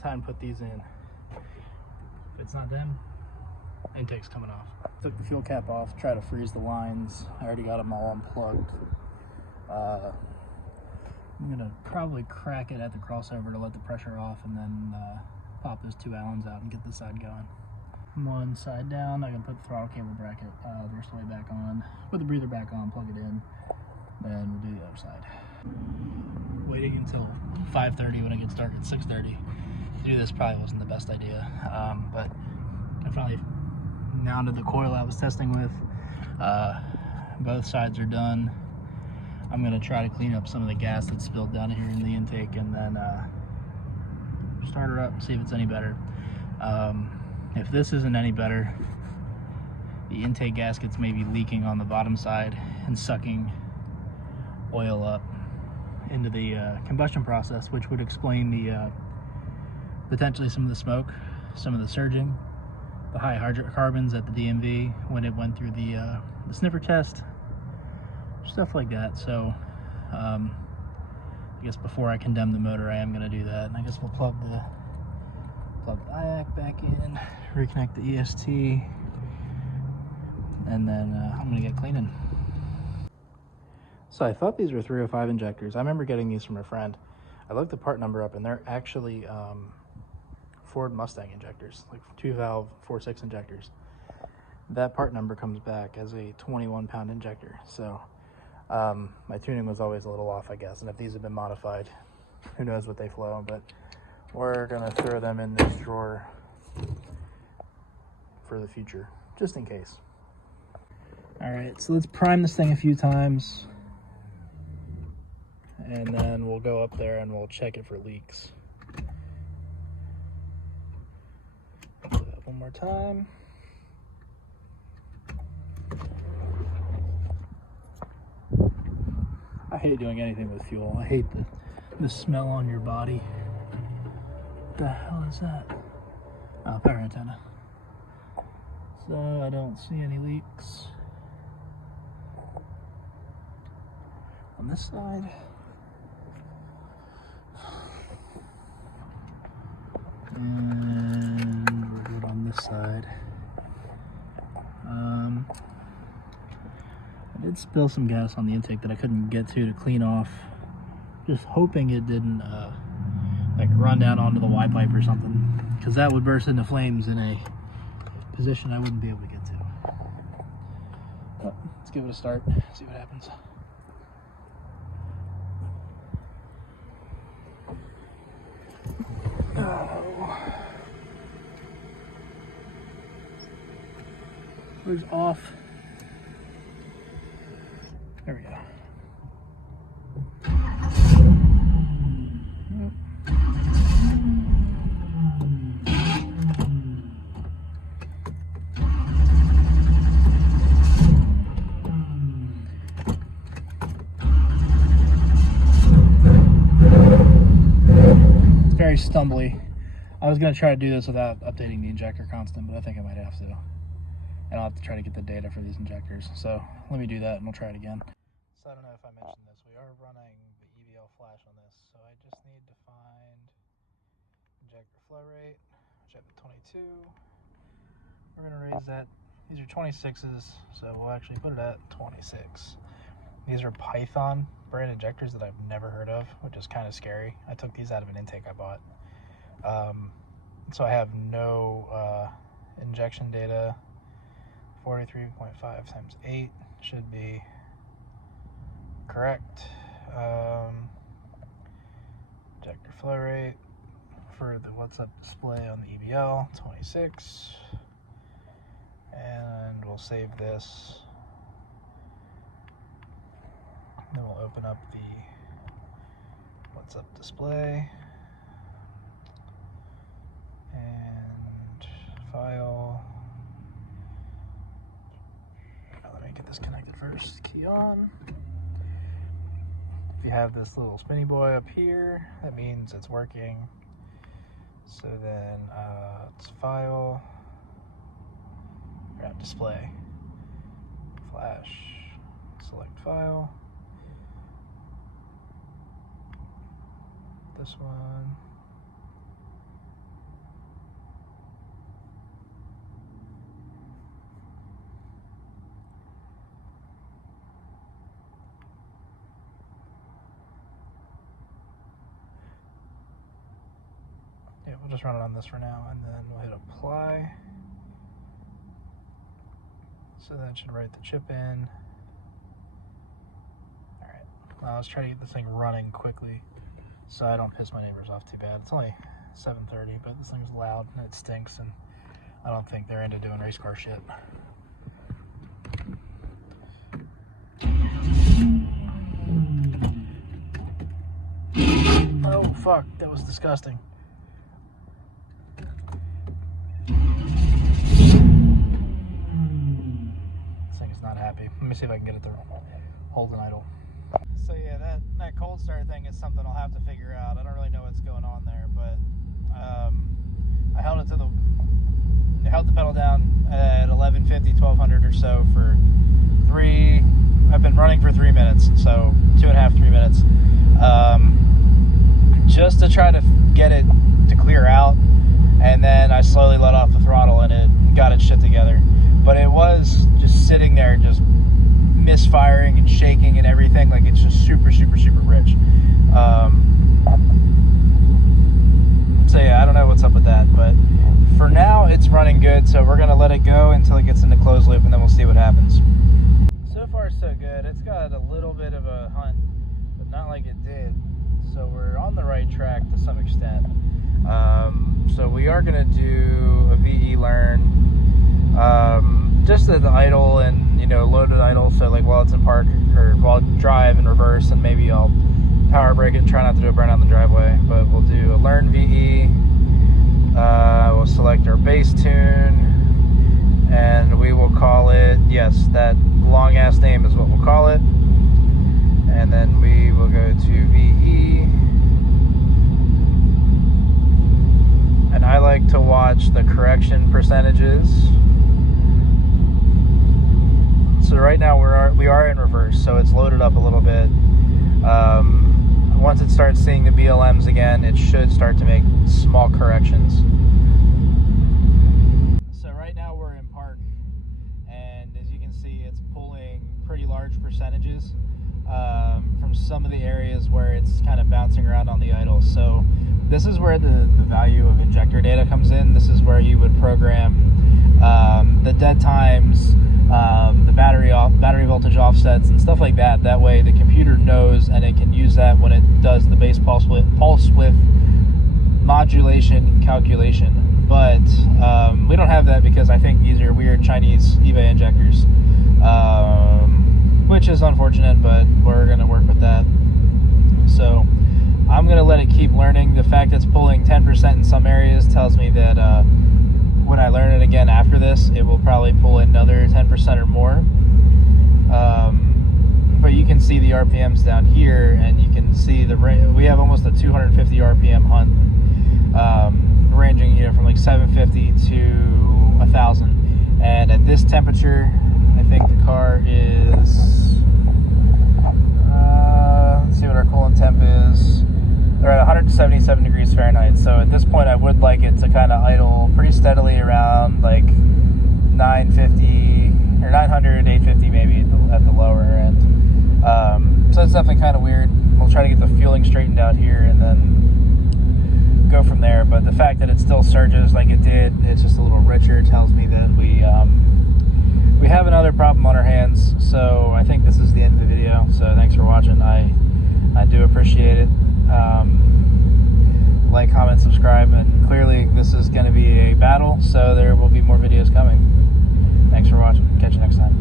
time to put these in. If it's not them, intake's coming off. Took the fuel cap off, try to freeze the lines. I already got them all unplugged. I'm gonna probably crack it at the crossover to let the pressure off, and then pop those 2 Allens out and get the side going. One side down, I can put the throttle cable bracket the rest of the way back on, put the breather back on, plug it in, then we'll do the other side. Waiting until 5:30 when it gets dark at 6:30 to do this probably wasn't the best idea, but I finally mounted the coil I was testing with. Both sides are done. I'm gonna try to clean up some of the gas that's spilled down here in the intake, and then start her up, see if it's any better. If this isn't any better, the intake gaskets may be leaking on the bottom side and sucking oil up into the combustion process, which would explain the potentially some of the smoke, some of the surging, the high hydrocarbons at the DMV when it went through the sniffer test, stuff like that. So I guess before I condemn the motor, I am going to do that. And I guess we'll plug the IAC back in, reconnect the EST, and then I'm going to get cleaning. So I thought these were 305 injectors. I remember getting these from a friend. I looked the part number up, and they're actually Ford Mustang injectors, like 2-valve 4.6 injectors. That part number comes back as a 21-pound injector. So my tuning was always a little off, I guess. And if these have been modified, who knows what they flow. But we're gonna throw them in this drawer for the future, just in case. All right, so let's prime this thing a few times, and then we'll go up there and we'll check it for leaks. Do that one more time. I hate doing anything with fuel. I hate the smell on your body. What the hell is that? Oh, power antenna. So I don't see any leaks on this side. And we're good on this side. I did spill some gas on the intake that I couldn't get to clean off. Just hoping it didn't like run down onto the Y pipe or something, because that would burst into flames in a position I wouldn't be able to get to. But let's give it a start, see what happens. Oh. Where's off? There we go. It's very stumbly. I was going to try to do this without updating the injector constant, but I think I might have to. And I'll have to try to get the data for these injectors. So let me do that and we'll try it again. So I don't know if I mentioned this. We are running the EVL flash on this. So I just need to find injector flow rate, which I have at 22. We're going to raise that. These are 26s, so we'll actually put it at 26. These are Python brand injectors that I've never heard of, which is kind of scary. I took these out of an intake I bought. So I have no injection data. 43.5 times 8 should be correct. Injector flow rate for the what's up display on the EBL, 26. And we'll save this. Then we'll open up the what's up display and file. Let me get this connected first. Key on. If you have this little spinny boy up here, that means it's working. So then it's file, grab display, flash, select file. This one, We'll just run it on this for now, and then we'll hit apply. So that should write the chip in. All right, well, let's try to get this thing running quickly so I don't piss my neighbors off too bad. It's only 7:30, but this thing's loud and it stinks, and I don't think they're into doing race car shit. Oh fuck, that was disgusting. This thing is not happy. Let me see if I can get it to hold and idle. So yeah, that cold start thing is something I'll have to figure out. I don't really know what's going on there, but I held the pedal down at 1150, 1200 or so for I've been running for 3 minutes, so 2.5, 3 minutes, just to try to get it to clear out, and then I slowly let off the throttle and it got its shit together. But it was just sitting there, just misfiring and shaking and everything. Like, it's just super, super, super rich. So yeah, I don't know what's up with that, but for now it's running good, so we're gonna let it go until it gets into closed loop, and then we'll see what happens. So far so good. It's got a little bit of a hunt, but not like it did, so we're on the right track to some extent. So we are gonna do a VE learn, just at the idle and, you know, loaded idle, so like while it's in park, or while I drive in reverse, and maybe I'll power brake it and try not to do a burnout in the driveway. But we'll do a learn VE. We'll select our bass tune, and we will call it, yes, that long ass name is what we'll call it. And then we will go to VE. And I like to watch the correction percentages. So right now we are in reverse, so it's loaded up a little bit. Once it starts seeing the BLMs again, it should start to make small corrections. So right now we're in park, and as you can see, it's pulling pretty large percentages from some of the areas where it's kind of bouncing around on the idle. So this is where the value of injector data comes in. This is where you would program the dead times, the battery voltage offsets and stuff like that. That way the computer knows, and it can use that when it does the base pulse width modulation calculation. But we don't have that because I think these are weird Chinese eBay injectors, which is unfortunate, but we're going to work with that. So I'm going to let it keep learning. The fact it's pulling 10% in some areas tells me that when I learn it again after this, it will probably pull another 10% or more. But you can see the RPMs down here, and you can see we have almost a 250 RPM hunt, ranging, you know, from like 750 to 1,000. And at this temperature, I think the car is, let's see what our coolant temp is. They're at 177 degrees Fahrenheit. So at this point, I would like it to kind of idle pretty steadily around like 950 or 900, 850 maybe at the lower end. So it's definitely kind of weird. We'll try to get the fueling straightened out here and then go from there. But the fact that it still surges like it did, it's just a little richer, tells me that we have another problem on our hands. So I think this is the end of the video. So thanks for watching. I do appreciate it. Like, comment, subscribe, and clearly this is going to be a battle, so there will be more videos coming. Thanks for watching. Catch you next time.